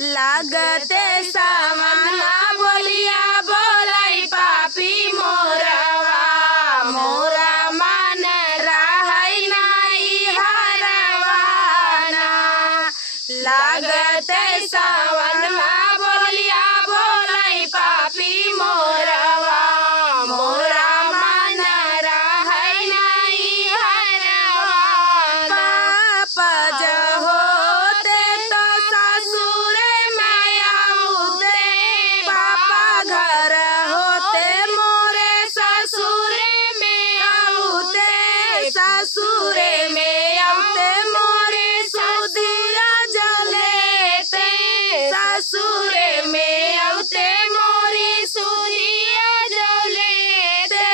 लागते सावनवा बोलिया बोलाई पापी मोरवा मोरा मन रहै नाई हरवाना। लागते सावनवा बोलिया बोलाई पापी मोरवा मोरा मन रहै नाई हरवाना। पापा जहो ससुरे में आते मोरे सुधिया जलेते ससुरे में आते मोरी सुधिया जलेते।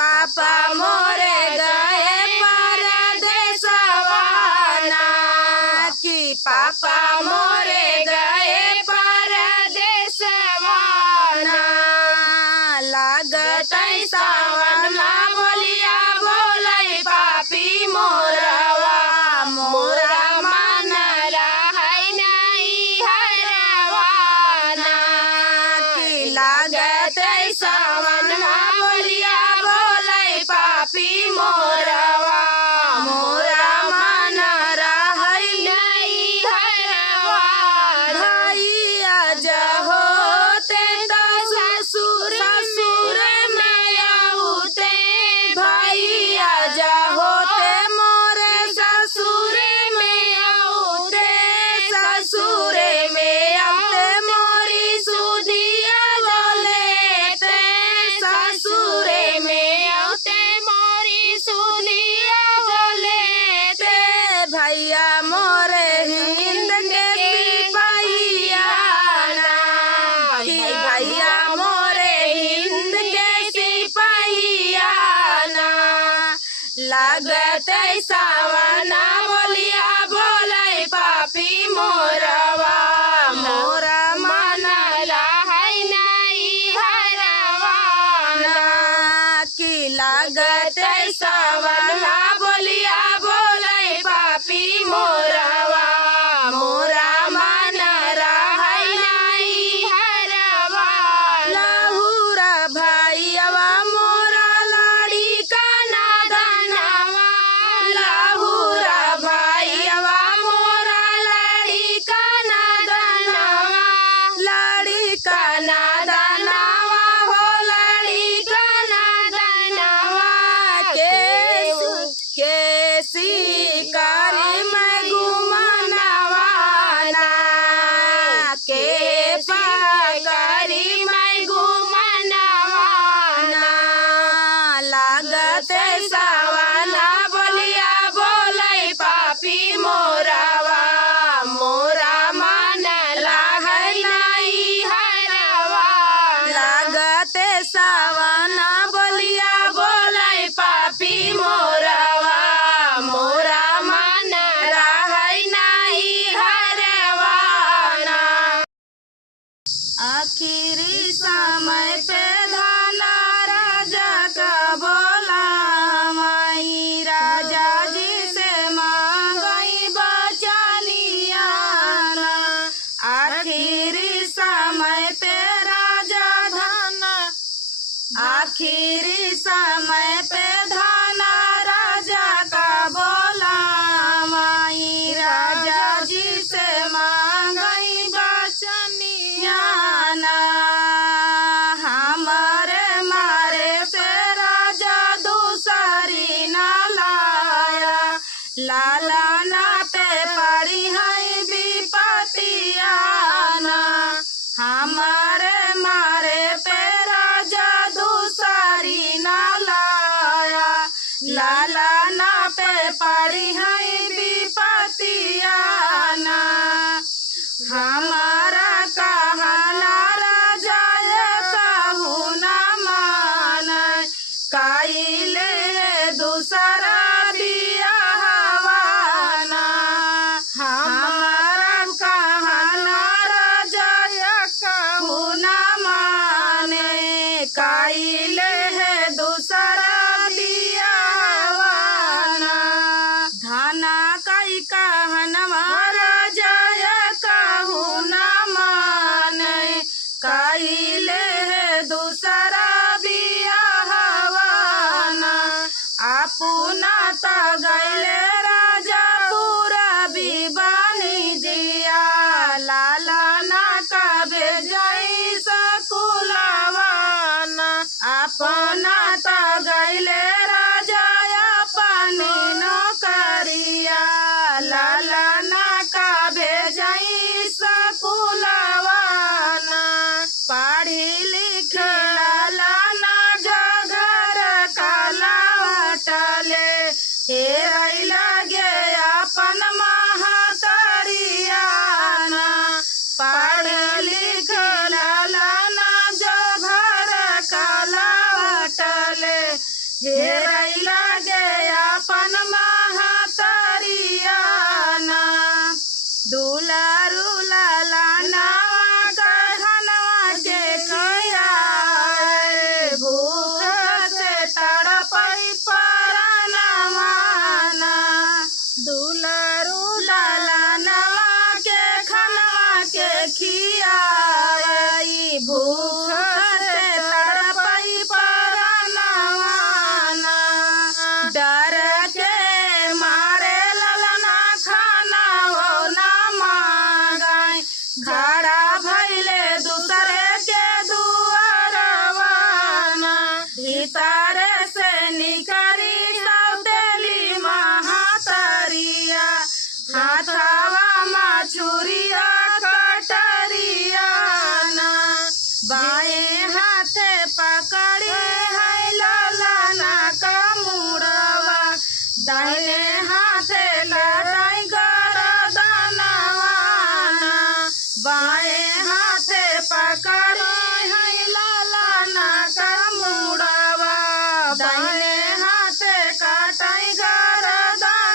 पापा मोरे गए परदेसवा कि पापा मोरे गए परदेसवा। लागतै सावनमा बोलिया बोलै पापी मोरवा मोरा मन रहै नाई हरवाना। कि लागतै सावनमा बोलिया बोलै पापी मोरवा मोरा मन रहै नाई हरवाना। भैया जहो ते तो ससुर में आउते भैया जहो ते मोरे ससुरे में आउते ससुरे में आउते मोरी सुधिया जलेते ससुरे में आउते मोरी सुधिया जलेते। भैया मोरे हिंद के सिपहिया कि भैया मोरे हिंद के सिपहिया। लागतै सावना बोलिया बोलै पापी मोरवा मोरा मन रहै नाई हरवाना। कि लागतै सावना बोलिया बोलै पापी मोरवा मोरा मन रहै नाई हरवाना। लहुरा भैयावा मोरा लाड़ी का नादनवा लहुरा भैयावा मोरा लाड़ी का नादनवा लाड़ी का नादनवा हो लाड़ी का नादनवा। के शिकारी मैं घुमनवा के पकड़ी मैं घुमनवा। लागते सावना बोलिया बोलै पापी मोरवा मोरा मन रहै नाई हरवा। लागते सावना बोलिया बोलै पापी मोरवा मोरा मन रहै नाई हरवाना। आखिरी समय पे धाना राजा का बोला माई राजा जी से मांगई बचनिया। आखिरी समय पे राजा धन आखिरी समय पे धाना राजा का बोला माई राजा जी से मांगई बचनिया। हमारे मारे से राजा दूसरी न लाया लाला ना पे पड़ी है विपतिया। हमारे मारे पे राजा दूसरी न लाया लाला ना पे पड़ी है विपतिया। हमारा कहला राजा कहू न मान काइले दूसरा बियाहवाना। हमारा कहला राजा कहू न माने काइले दूसरा बियाहवाना। धना कई कहनवा राजा कहू न खियाई भूख से तड़पई परनवाना डर के मारे ललना खाना हो ना मांगाई खड़ा भइले दूसरे के दुआरवाना भीतर से निकरी सौतेली महातरिया हाथवा मछुरिया कटरिया ना बाएं हाथे पकड़ी है ललना का मुड़वा दाहिने हाथे लटाई गरदनवाना बाएं हाथे पकड़ी है ललना का मुड़वा दाहिने हाथे कटाई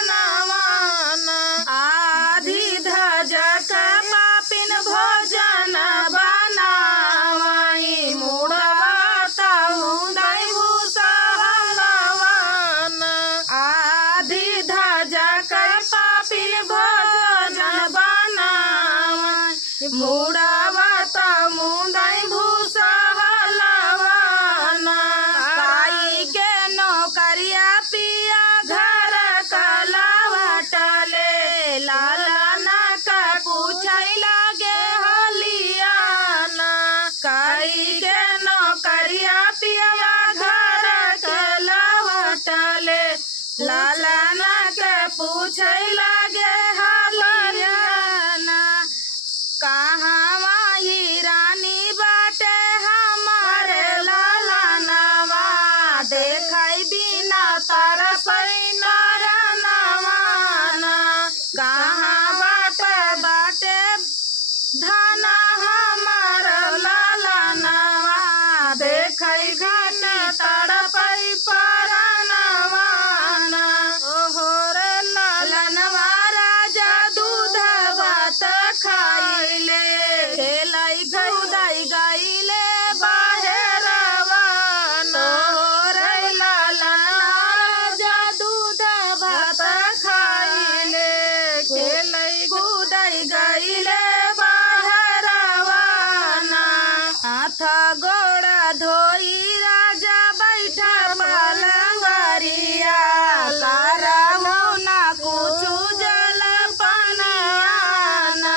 गरदनवाना आधी धजक पापिन भोजन बनावाई मुड़वा तमुदई भूसहलवाना आधी धजक पापिन भोजन बनावाई मुड़वा तमुदई भूसहलवाना काई के नौकरिया पिया घर कलावटले लालना का पूछै लागे हलियाना काई के नौकरिया पिया घर कलावटले लालना के पूछै लागे हलियाना कहवा ही रानी बाटे हमारे ललनवा देखै बिना तरसै नरनवाना कहाँ बाटे धना हमार ललनवा देखै बिना तड़पै परनवाना ओहो रे ललनवा राजा दूध भात खाइले खेलै गौदाई गाइले बाहेरवाना ओहो रे ललनवा राजा दूध भात खाइले खेलै गौदाई गाइले बाहेरवाना हाथ गोड़ा धोई राजा बैठा पलंगरिया करहु ना कुछु जल पनियाना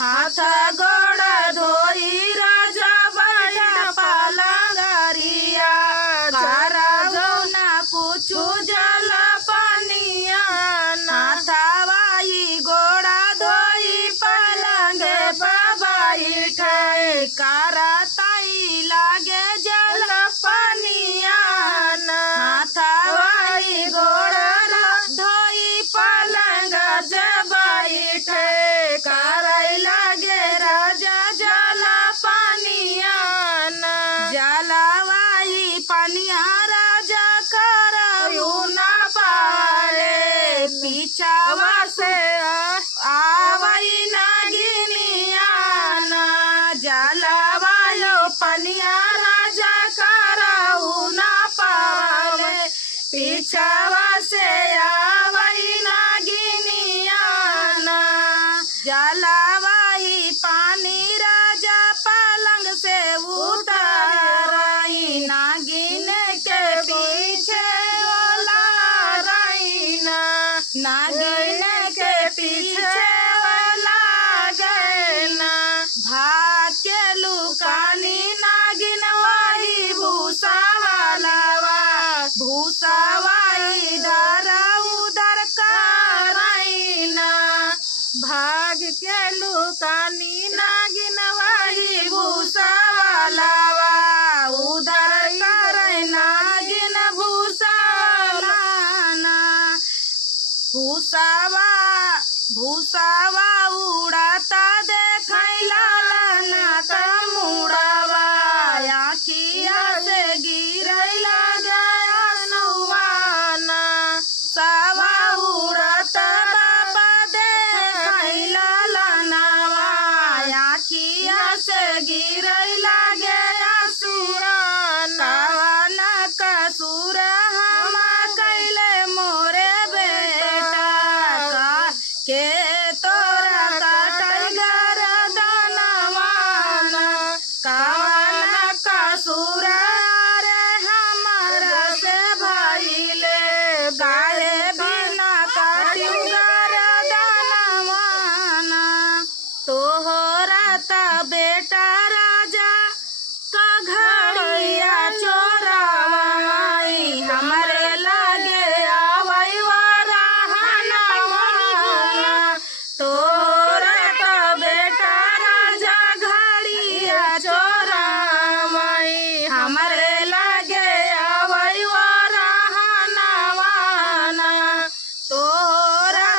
हाथ गोड़ा धोई राजा बैठा पलंगरिया करहु ना कुछु जल पनियाना हाथवाई गोड़ा धोई पलंगे बैठे करताई लागे जल पनियाना हाथवाई गोड़ा धोई पलंग बैठे करई लागे राजा जल पनियाना जलवाई पनिया राजा करहु ना पाए पीछावा से आवई नागिनियाना जलवायो पनिया राजा करहु ना पावे पीछावा से आवई नागिनियाना जलवाई पानी राजा पलंग से उतरई नागिन के पीछे ओला रईना नागिन के पीछे ओला गैना भाग के लुकानी नागिन वही भूसावालवा भूसावाई इधर उधर करईना भाग के लुकानी नागिन वही भूसावालवा उधर करई नागिन भूसावालाना भूसावा भूसावा उड़ाता देखै ललना का मुड़वा आखिया से गिरै लागे अनुवाना सावा उड़ाता बाबा देखै ललनवा आखिया से गिरै लागे असुराना कवन कसूर हम कैले मोरे बेटा के तोरा काटै गरदना तोरा ता बेटा राजा का घड़िया चोरावाई हमरे लागे आवई वरहनवा तोरा ता बेटा राजा घड़िया चोरावाई हमरे लागे आवई वरहनवा तोरा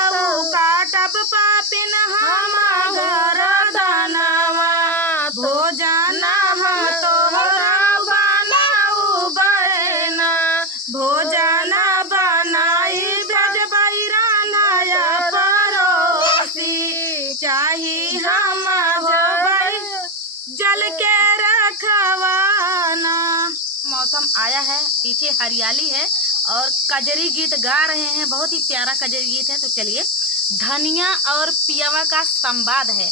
काटब पापिन हम गरदनवा भोजन तोरा बनाऊ बहना भोजन बनाई भेजबई रान्हया परोसी चाही हम होबई जल के रखवाना। मौसम आया है, पीछे हरियाली है और कजरी गीत गा रहे हैं, बहुत ही प्यारा कजरी गीत है। तो चलिए, धनिया और पियवा का संवाद है,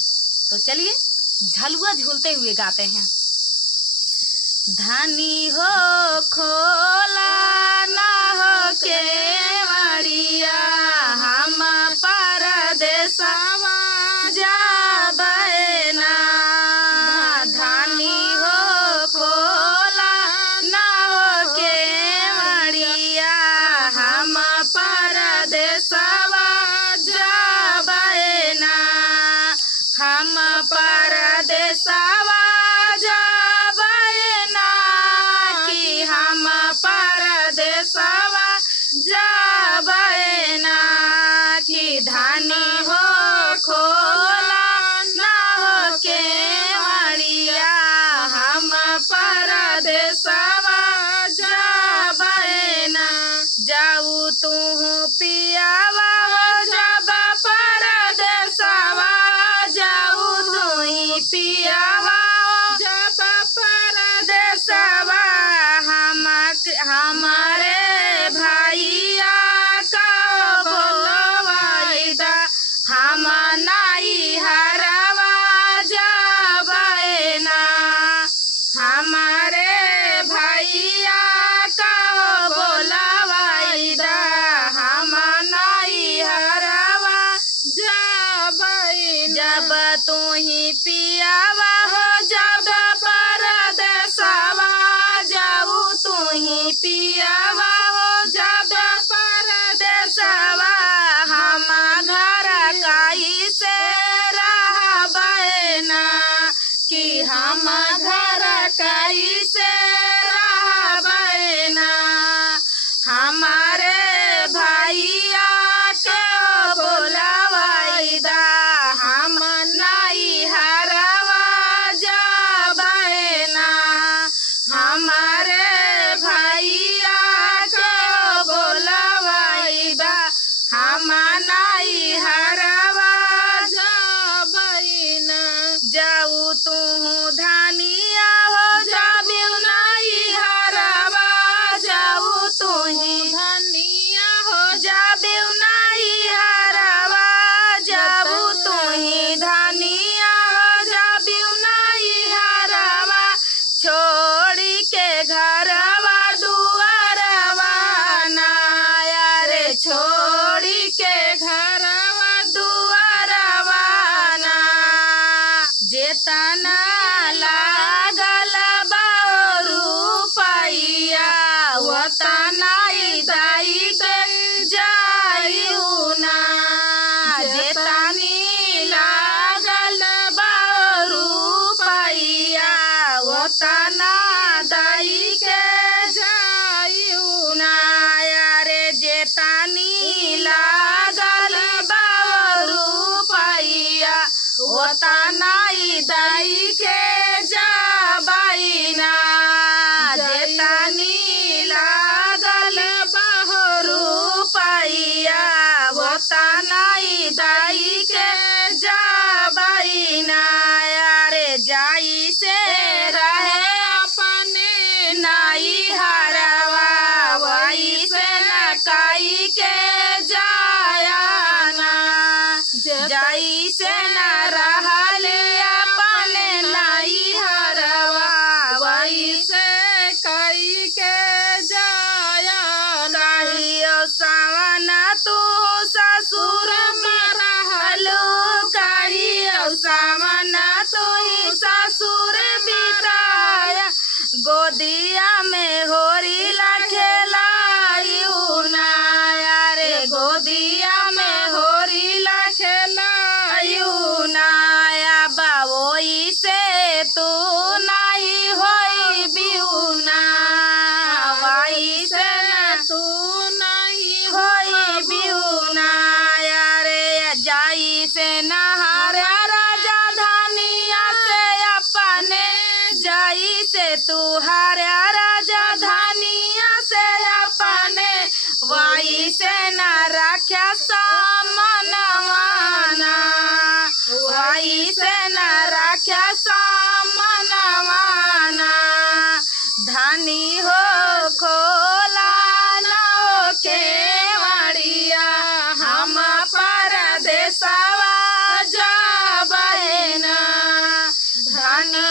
तो चलिए झलुआ झूलते हुए गाते हैं। धनी हो खोला ना हो केवड़िया हम परदेसवा जाबे ना धनी हो खोला ना हो केवड़िया हम परदेसवा जाबे ना हम परदेसवा जाबे ना कि हम परदेसवा जाबे ना कि धनी हो खोला ना हो केवड़िया हम परदेसवा जाबे ना जाऊ तू पियावा हो जब परदेसवा जाऊ तू ही पियावा जब परदेसवा हमारे भैया का बोलवाइदा हम नाई हरवा जाबे ना हमारे भैया का बोलवाइदा हम नाई हरवा जाबे जब तू ही पियावा हो जब परदेसवा जाऊ तू ही पियावा हो जब परदेसवा हम घर काई से रहबे ना कि हम घर काई से रहबे ना हमारे भैया के बोलवाइदा हम नाई हरवा जाबे ना हमारे भैया के बोलवाइदा हम नाई हरवा जाबे ना जाऊ तू धनिया हो जाबे नाई हरवा जाऊ तू ही धनिया हो जाबे नाई हरवा जाऊ तू ही धनिया हो जाबे नाई हरवा छोड़ी के घरवा दुआरवा ना रे छोड़ी के घरवा दुआरवा ना जेतना लागल बारू पैया वतना दाई दे जायू ना जेतनी लागल बारू पैया वतना दाई के जायू ना रे जेतनी लागल बारू पैया वतना दाई के जाबई ना जेतनी लागल बहरू पैया वतना दाई के जाबई ना रे जाई से रहे अपने नाई हरवा वही से न काई के जाया ना जाई से न रहल अपने नाई हरवा वही से काई के जाया कहियो सावन तू ससुर में रहलू कहियो सावन गोदिया में होरी ला खेलायू ना यारे गोदिया में होरी ला खेलायू ना या बाबोई से तू नहीं होई बिहुना वाई से न तू नहीं होई बिहुना यारे जाई से नहारा राजा धानिया से अपने जाई से तू हारा राजा धानिया से अपने वाई से न रख्या सामनवाना वाई से न रख्या सामनवाना धानी हो खोला न हो केवड़िया हम परदेसवा जाबे ना धानी